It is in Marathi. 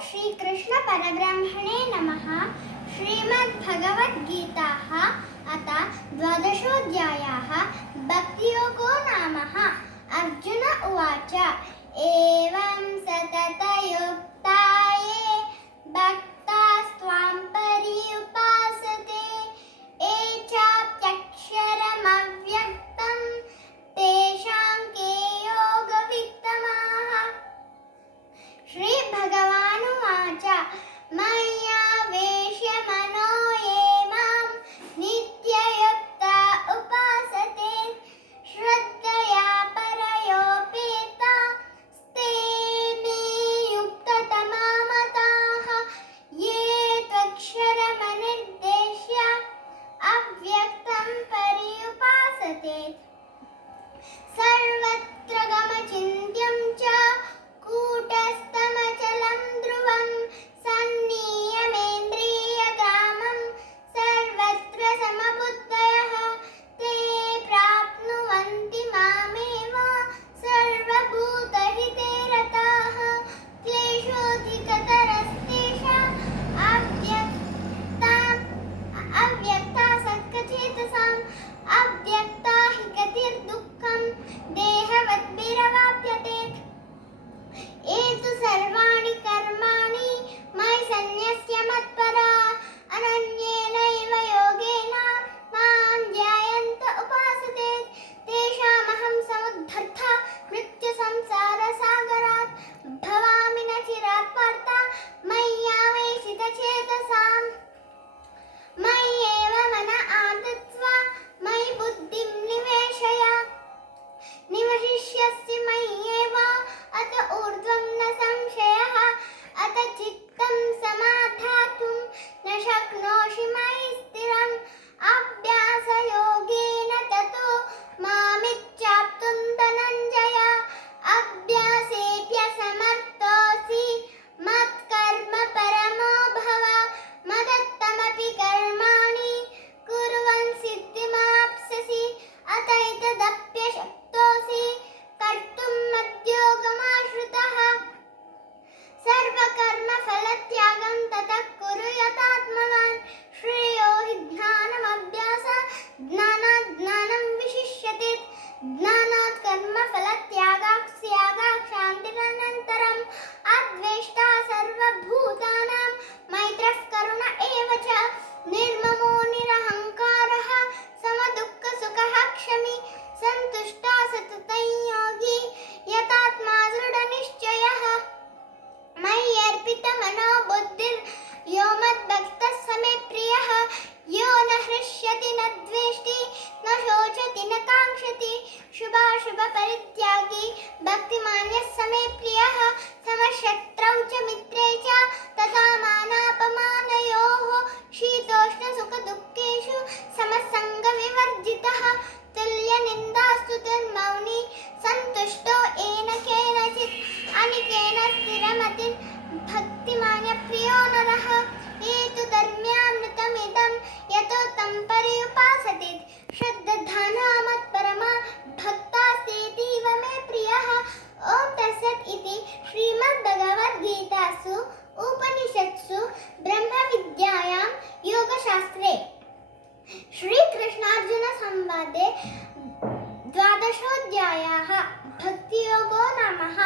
श्रीकृष्णपरब्रह्मणे नमः। श्रीमद्भगवद्गीताः अतः द्वादशोऽध्यायाः। भक्तियोगो नामः। अर्जुन उवाच। एवं वर्तते सर्वत्र गमचिन्त्यं च कूटस्थमचलं ध्रुवं सन्नियमेन्द्रियग्रामं सर्वत्र समबुद्धय श्रेष्ठी न शोचति न काङ्क्षति। शुभाशुभपरित्यागी भक्तिमान्यः समे प्रियः समशत्रौ च मित्रे च तथा मानापमानयोः। शीतोष्णसुखदुःखेषु समसङ्गविवर्जितः। तुल्यनिन्दास्तुतिर्मौनि सन्तुष्टो येन केनचित् अनिकेन स्थिरमतिर्भक्तिमान्यप्रियो नरः। एतु धर्म्यामृतमिदं यतो तं पर्युपासतेत् श्रद्धाना मत्परमा भक्तास्तेतीव मे प्रियः। ॐ तत्सत् इति श्रीमद्भगवद्गीतासु उपनिषत्सु ब्रह्मविद्यायां योगशास्त्रे। श्रीकृष्णार्जुनसंवादे द्वादशोऽध्यायाः भक्तियोगो नामः।